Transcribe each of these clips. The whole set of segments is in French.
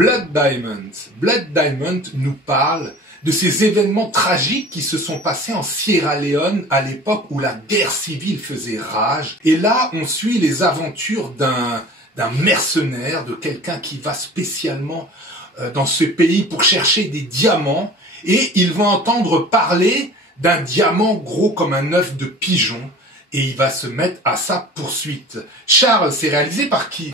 Blood Diamond. Blood Diamond nous parle de ces événements tragiques qui se sont passés en Sierra Leone à l'époque où la guerre civile faisait rage. Et là, on suit les aventures d'un mercenaire, de quelqu'un qui va spécialement dans ce pays pour chercher des diamants. Et il va entendre parler d'un diamant gros comme un œuf de pigeon. Et il va se mettre à sa poursuite. Charles, c'est réalisé par qui?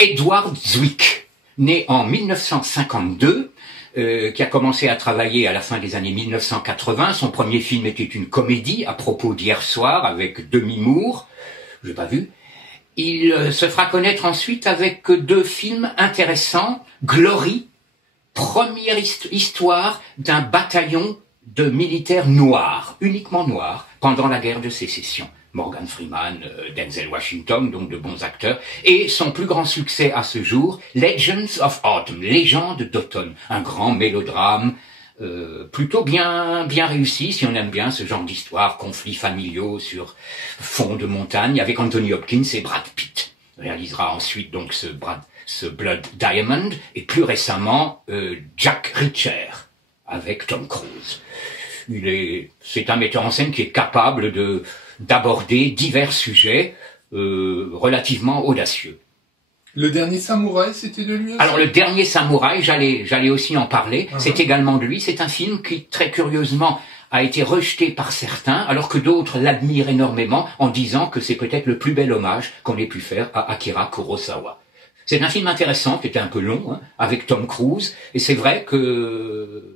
Edward Zwick, né en 1952, qui a commencé à travailler à la fin des années 1980. Son premier film était une comédie à propos d'hier soir avec Demi Moore. Je l'ai pas vu. Il se fera connaître ensuite avec deux films intéressants. Glory, première histoire d'un bataillon de militaires noirs, uniquement noirs, pendant la guerre de sécession. Morgan Freeman, Denzel Washington, donc de bons acteurs. Et son plus grand succès à ce jour, Legends of Autumn, Légendes d'automne, un grand mélodrame plutôt bien réussi, si on aime bien ce genre d'histoire, conflits familiaux sur fond de montagne, avec Anthony Hopkins et Brad Pitt. Il réalisera ensuite donc ce Blood Diamond, et plus récemment Jack Reacher, avec Tom Cruise. C'est un metteur en scène qui est capable d'aborder divers sujets relativement audacieux. Le Dernier Samouraï, c'était de lui aussi? Alors, Le Dernier Samouraï, j'allais aussi en parler. C'est également de lui. C'est un film qui, très curieusement, a été rejeté par certains, alors que d'autres l'admirent énormément en disant que c'est peut-être le plus bel hommage qu'on ait pu faire à Akira Kurosawa. C'est un film intéressant, qui était un peu long, avec Tom Cruise, et c'est vrai que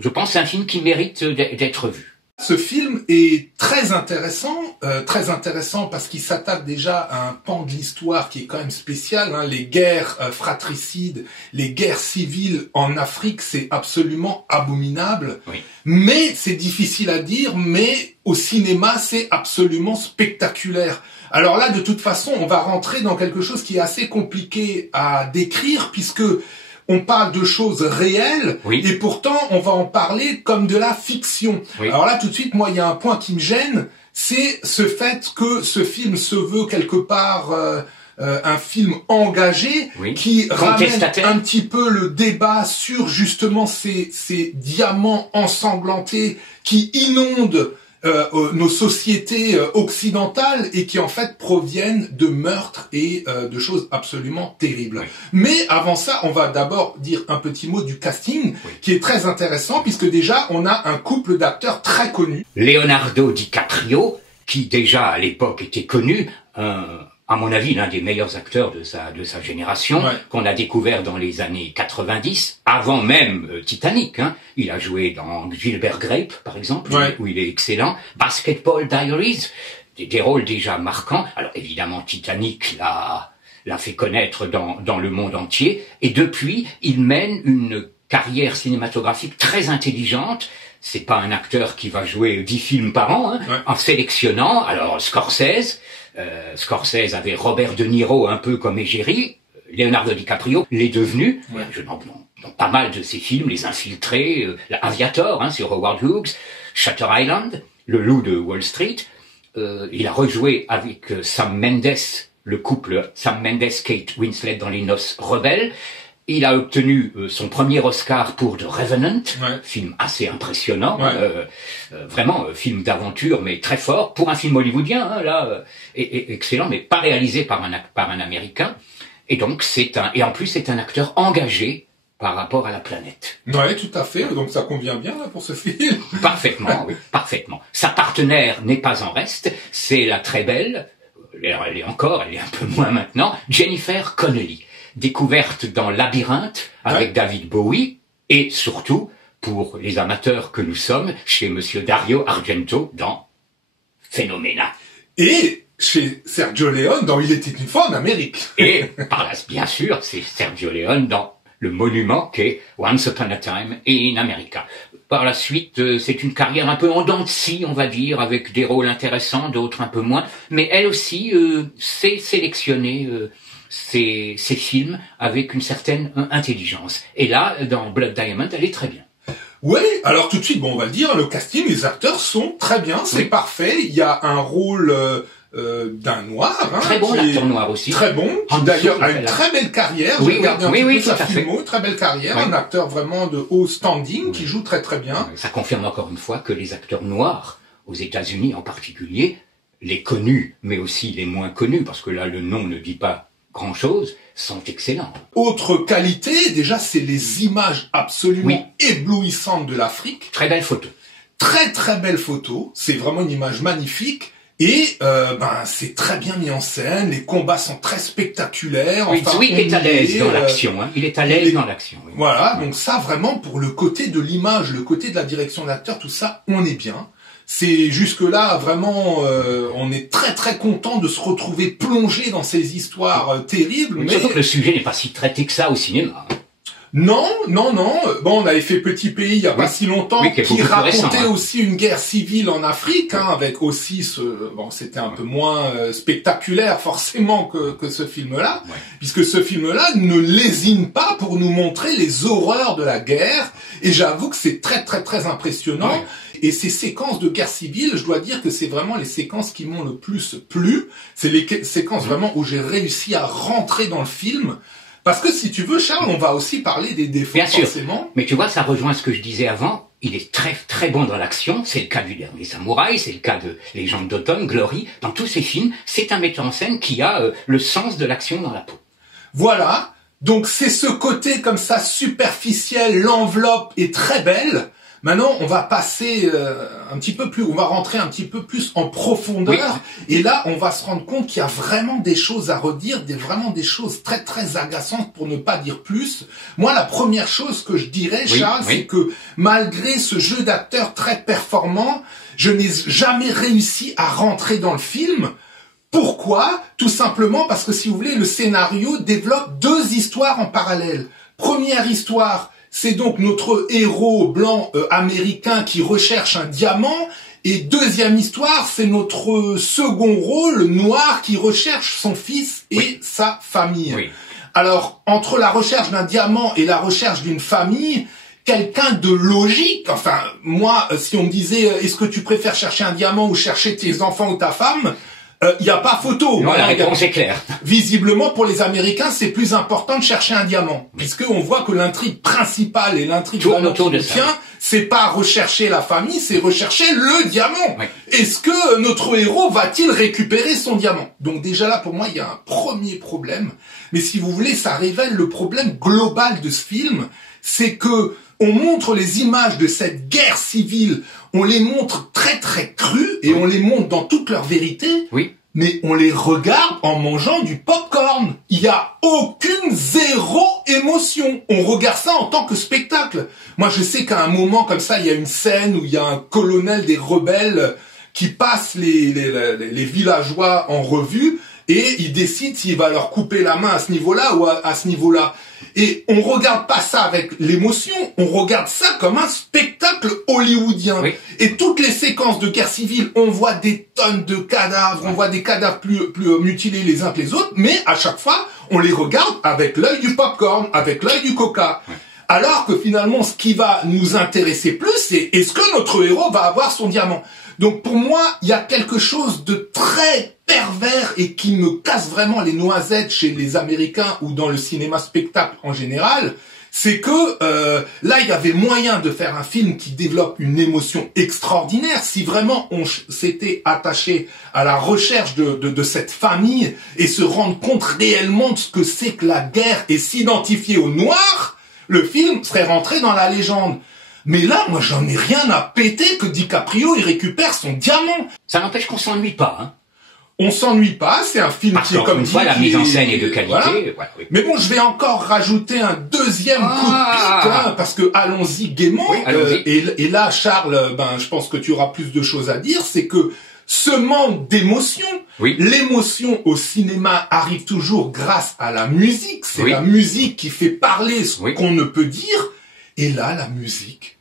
je pense que c'est un film qui mérite d'être vu. Ce film est très intéressant parce qu'il s'attaque déjà à un pan de l'histoire qui est quand même spécial. Les guerres fratricides, les guerres civiles en Afrique, c'est absolument abominable. Oui. Mais c'est difficile à dire, mais au cinéma, c'est absolument spectaculaire. Alors là, de toute façon, on va rentrer dans quelque chose qui est assez compliqué à décrire puisque on parle de choses réelles, oui, et pourtant on va en parler comme de la fiction. Oui. Alors là, tout de suite, moi, il y a un point qui me gêne, c'est ce fait que ce film se veut quelque part un film engagé, oui, qui ramène un petit peu le débat sur justement ces diamants ensanglantés qui inondent nos sociétés occidentales et qui en fait proviennent de meurtres et de choses absolument terribles. Oui. Mais avant ça, on va d'abord dire un petit mot du casting, oui, qui est très intéressant puisque déjà on a un couple d'acteurs très connus. Leonardo DiCaprio, qui déjà à l'époque était connu, à mon avis, l'un des meilleurs acteurs de sa génération, ouais, qu'on a découvert dans les années 90, avant même Titanic. Il a joué dans Gilbert Grape, par exemple, ouais, où il est excellent. Basketball Diaries, des rôles déjà marquants. Alors évidemment, Titanic l'a fait connaître dans le monde entier. Et depuis, il mène une carrière cinématographique très intelligente. C'est pas un acteur qui va jouer 10 films par an, ouais, en sélectionnant. Alors Scorsese avait Robert De Niro un peu comme égérie. Leonardo DiCaprio l'est devenu. Ouais. Dans pas mal de ses films, Les Infiltrés, Aviator, sur Howard Hughes, Shutter Island, Le Loup de Wall Street. Il a rejoué avec Sam Mendes, le couple Sam Mendes-Kate Winslet dans Les Noces rebelles. Il a obtenu son premier Oscar pour The Revenant, ouais, film assez impressionnant, ouais, vraiment film d'aventure mais très fort pour un film hollywoodien, et excellent, mais pas réalisé par un Américain. Et donc et en plus c'est un acteur engagé par rapport à la planète. Ouais, tout à fait. Donc ça convient bien là pour ce film. Parfaitement, oui, parfaitement. Sa partenaire n'est pas en reste, c'est la très belle, elle est un peu moins maintenant, Jennifer Connelly. Découverte dans Labyrinthe avec, ouais, David Bowie, et surtout, pour les amateurs que nous sommes, chez monsieur Dario Argento dans Phénoména. Et chez Sergio Leone dans Il était une fois en Amérique. Et par là, bien sûr, c'est Sergio Leone dans le monument qu'est Once Upon a Time in America. Par la suite, c'est une carrière un peu en dents de scie, on va dire, avec des rôles intéressants, d'autres un peu moins, mais elle aussi sait sélectionner ces films avec une certaine intelligence. Et là, dans Blood Diamond, elle est très bien. Oui, alors tout de suite, on va le dire, le casting, les acteurs sont très bien, c'est, oui, parfait. Il y a un rôle d'un noir. Hein, très bon, l'acteur noir aussi. Très bon, qui d'ailleurs a une très belle carrière. Oui, oui, sa filmo, très belle carrière, un acteur vraiment de haut standing, qui joue très très bien. Ça confirme encore une fois que les acteurs noirs, aux États-Unis en particulier, les connus, mais aussi les moins connus, parce que là le nom ne dit pas grand-chose, sont excellents. Autre qualité, déjà, c'est les images absolument éblouissantes de l'Afrique. Très belle photo. Très très belle photo, c'est vraiment une image magnifique. Et c'est très bien mis en scène, les combats sont très spectaculaires. Oui, enfin, il est à l'aise dans l'action. Hein. Il est à l'aise dans l'action. Oui. Voilà, donc ça vraiment pour le côté de l'image, le côté de la direction d'acteur, tout ça, on est bien. C'est jusque-là vraiment, on est très très content de se retrouver plongé dans ces histoires terribles. Mais surtout que le sujet n'est pas si traité que ça au cinéma. Hein. Non. Bon, on avait fait Petit Pays il y a pas si longtemps, qui racontait aussi une guerre civile en Afrique, hein, avec aussi c'était un peu moins spectaculaire forcément que ce film-là, puisque ce film-là ne lésine pas pour nous montrer les horreurs de la guerre, et j'avoue que c'est très très très impressionnant. Ouais. Et ces séquences de guerre civile, je dois dire que c'est vraiment les séquences qui m'ont le plus plu. C'est les séquences vraiment où j'ai réussi à rentrer dans le film. Parce que si tu veux, Charles, on va aussi parler des défauts, bien sûr. Forcément. Mais tu vois, ça rejoint ce que je disais avant. Il est très très bon dans l'action. C'est le cas du Dernier Samouraï, c'est le cas de Légende d'automne, Glory. Dans tous ces films, c'est un metteur en scène qui a le sens de l'action dans la peau. Voilà. Donc c'est ce côté comme ça superficiel, l'enveloppe est très belle. Maintenant, on va passer un petit peu plus, on va rentrer un petit peu plus en profondeur, et là, on va se rendre compte qu'il y a vraiment des choses à redire, vraiment des choses très très agaçantes pour ne pas dire plus. Moi, la première chose que je dirais, Charles, c'est que malgré ce jeu d'acteur très performant, je n'ai jamais réussi à rentrer dans le film. Pourquoi? Tout simplement parce que, si vous voulez, le scénario développe deux histoires en parallèle. Première histoire, c'est donc notre héros blanc américain qui recherche un diamant. Et deuxième histoire, c'est notre second rôle noir qui recherche son fils et sa famille. Oui. Alors, entre la recherche d'un diamant et la recherche d'une famille, quelqu'un de logique, enfin, moi, si on me disait, est-ce que tu préfères chercher un diamant ou chercher tes enfants ou ta femme? Il n'y a pas photo. Non, la réponse est claire. Visiblement, pour les Américains, c'est plus important de chercher un diamant. Puisque on voit que l'intrigue principale et l'intrigue autour de ça. C'est pas rechercher la famille, c'est rechercher le diamant. Oui. Est-ce que notre héros va-t-il récupérer son diamant? Donc déjà là, pour moi, il y a un premier problème. Mais si vous voulez, ça révèle le problème global de ce film. C'est que on montre les images de cette guerre civile, on les montre très très crues et on les montre dans toute leur vérité. Oui. Mais on les regarde en mangeant du popcorn. Il y a zéro émotion. On regarde ça en tant que spectacle. Moi, je sais qu'à un moment comme ça, il y a une scène où il y a un colonel des rebelles qui passe les villageois en revue et il décide s'il va leur couper la main à ce niveau-là ou à ce niveau-là. Et on regarde pas ça avec l'émotion, on regarde ça comme un spectacle hollywoodien. Oui. Et toutes les séquences de guerre civile, on voit des tonnes de cadavres, on voit des cadavres plus mutilés les uns que les autres, mais à chaque fois, on les regarde avec l'œil du popcorn, avec l'œil du coca. Oui. Alors que finalement, ce qui va nous intéresser plus, c'est est-ce que notre héros va avoir son diamant? Donc pour moi, il y a quelque chose de très pervers et qui me casse vraiment les noisettes chez les Américains ou dans le cinéma spectacle en général, c'est que là, il y avait moyen de faire un film qui développe une émotion extraordinaire si vraiment on s'était attaché à la recherche de cette famille et se rendre compte réellement de ce que c'est que la guerre et s'identifier aux Noirs, le film serait rentré dans la légende. Mais là, moi, j'en ai rien à péter que DiCaprio, il récupère son diamant. Ça n'empêche qu'on s'ennuie pas, hein. On s'ennuie pas, c'est un film qui est comme une fois, la mise en scène est de qualité. Voilà. Oui. Mais bon, je vais encore rajouter un deuxième coup de pique, hein, parce que allons-y gaiement. Oui, et là, Charles, je pense que tu auras plus de choses à dire, c'est que ce manque d'émotion, l'émotion au cinéma arrive toujours grâce à la musique. C'est la musique qui fait parler ce qu'on ne peut dire. Et là, la musique,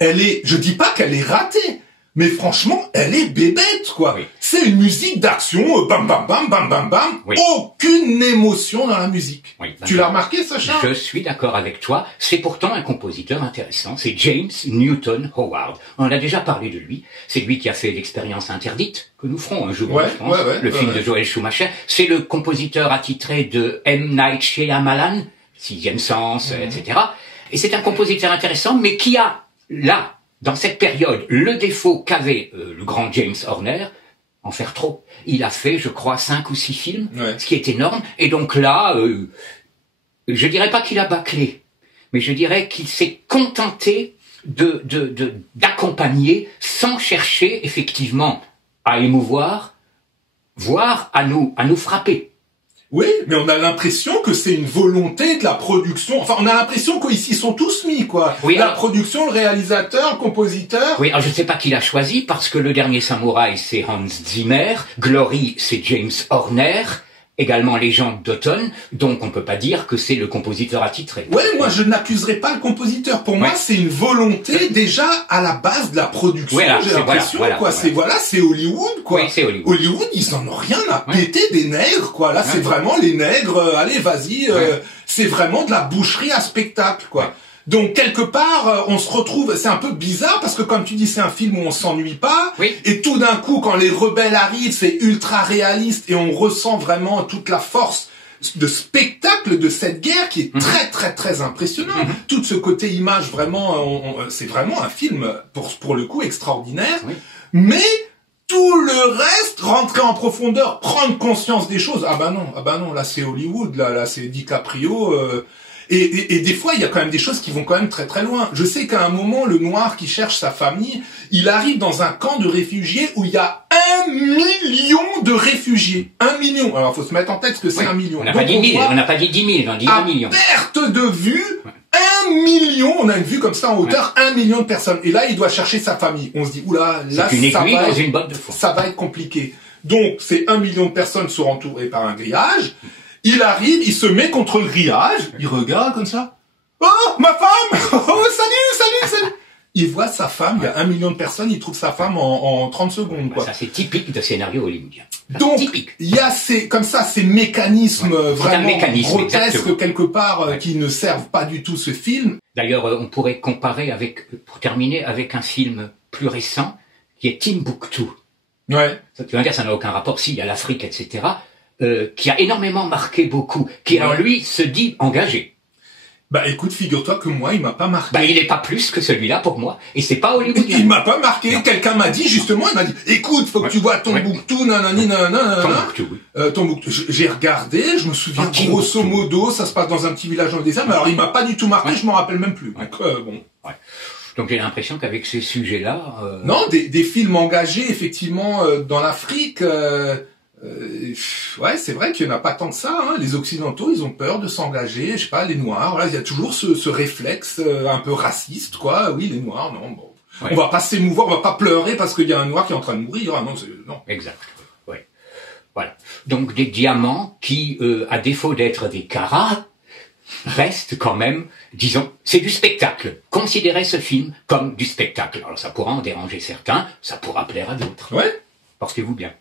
elle est, je dis pas qu'elle est ratée, mais franchement, elle est bébête, quoi. Oui. c'est une musique d'action, bam bam bam bam bam bam, oui. Aucune émotion dans la musique. Oui, tu l'as remarqué, Sacha? Je suis d'accord avec toi. C'est pourtant un compositeur intéressant. C'est James Newton Howard. On a déjà parlé de lui. C'est lui qui a fait l'Expérience interdite, que nous ferons un jour, je pense, le film de Joel Schumacher. C'est le compositeur attitré de M. Night Shyamalan, Sixième Sens, etc. Et c'est un compositeur intéressant, mais qui a, là, dans cette période, le défaut qu'avait le grand James Horner, en faire trop. Il a fait, je crois, 5 ou 6 films, ce qui est énorme. Et donc là, je dirais pas qu'il a bâclé, mais je dirais qu'il s'est contenté d'accompagner sans chercher effectivement à émouvoir, voire à nous frapper. Oui, mais on a l'impression que c'est une volonté de la production. Enfin, on a l'impression qu'ici ils sont tous mis, quoi. Oui, la production, le réalisateur, le compositeur. Oui, alors je ne sais pas qui l'a choisi, parce que Le Dernier Samouraï, c'est Hans Zimmer, Glory, c'est James Horner, également Légende d'automne, donc on peut pas dire que c'est le compositeur attitré. Ouais, moi je n'accuserai pas le compositeur. Pour moi, c'est une volonté déjà à la base de la production. J'ai l'impression, quoi. C'est Hollywood, quoi. Oui, c'est Hollywood. Hollywood, ils en ont rien à péter des nègres, quoi. Là, c'est vraiment les nègres. Allez, vas-y. C'est vraiment de la boucherie à spectacle, quoi. Donc quelque part, on se retrouve, c'est un peu bizarre parce que comme tu dis, c'est un film où on s'ennuie pas. Oui. Et tout d'un coup, quand les rebelles arrivent, c'est ultra réaliste et on ressent vraiment toute la force de spectacle de cette guerre qui est très très très impressionnant. Tout ce côté image, vraiment, c'est vraiment un film pour le coup extraordinaire. Oui. Mais tout le reste, rentrer en profondeur, prendre conscience des choses. Ah bah non, là c'est Hollywood, là c'est DiCaprio. Et des fois, il y a quand même des choses qui vont quand même très très loin. Je sais qu'à un moment, le noir qui cherche sa famille, il arrive dans un camp de réfugiés où il y a 1 million de réfugiés. 1 million. Alors, faut se mettre en tête que c'est 1 million. On n'a pas dit 1000, on n'a pas dit 10 000, on dit 1 million. Perte de vue, 1 million, on a une vue comme ça en hauteur, 1 million de personnes. Et là, il doit chercher sa famille. On se dit, oula, là, une aiguille dans une botte de foin. Ça va être compliqué. Donc, ces 1 million de personnes sont entourées par un grillage. Il arrive, il se met contre le grillage, il regarde comme ça. Oh, ma femme! Oh, salut! Il voit sa femme, il y a 1 million de personnes, il trouve sa femme en 30 secondes, quoi. Ça, c'est typique de scénario hollywoodien. Donc, il y a ces mécanismes vraiment grotesques, quelque part, qui ne servent pas du tout ce film. D'ailleurs, on pourrait comparer pour terminer, avec un film plus récent, qui est Timbuktu. Ouais. Ça, tu vas dire, ça n'a aucun rapport, si, il y a l'Afrique, etc., qui a énormément marqué beaucoup, qui en lui se dit engagé. Bah écoute, figure-toi que moi, il m'a pas marqué. Bah il est pas plus que celui-là pour moi, et c'est pas hollywoodien. Il m'a pas marqué. Quelqu'un m'a dit justement, il m'a dit, écoute, faut que tu vois Tombouctou, nanani. Tombouctou, oui. Tombouctou. J'ai regardé, je me souviens grosso modo, ça se passe dans un petit village dans le désert, mais alors il m'a pas du tout marqué, je m'en rappelle même plus. Donc bon. Ouais. Donc j'ai l'impression qu'avec ces sujets-là, non, des films engagés effectivement dans l'Afrique. Ouais, c'est vrai qu'il n'y en a pas tant que ça. Hein. Les Occidentaux, ils ont peur de s'engager. Je sais pas, les Noirs. Voilà, il y a toujours ce réflexe un peu raciste, quoi. Oui, les Noirs, non. Bon, on va pas s'émouvoir, on va pas pleurer parce qu'il y a un Noir qui est en train de mourir. Ah, non, non. Exact. Ouais. Voilà. Donc des diamants qui, à défaut d'être des carats, restent quand même, disons, c'est du spectacle. Considérez ce film comme du spectacle. Alors ça pourra en déranger certains, ça pourra plaire à d'autres. Ouais. Portez-vous bien.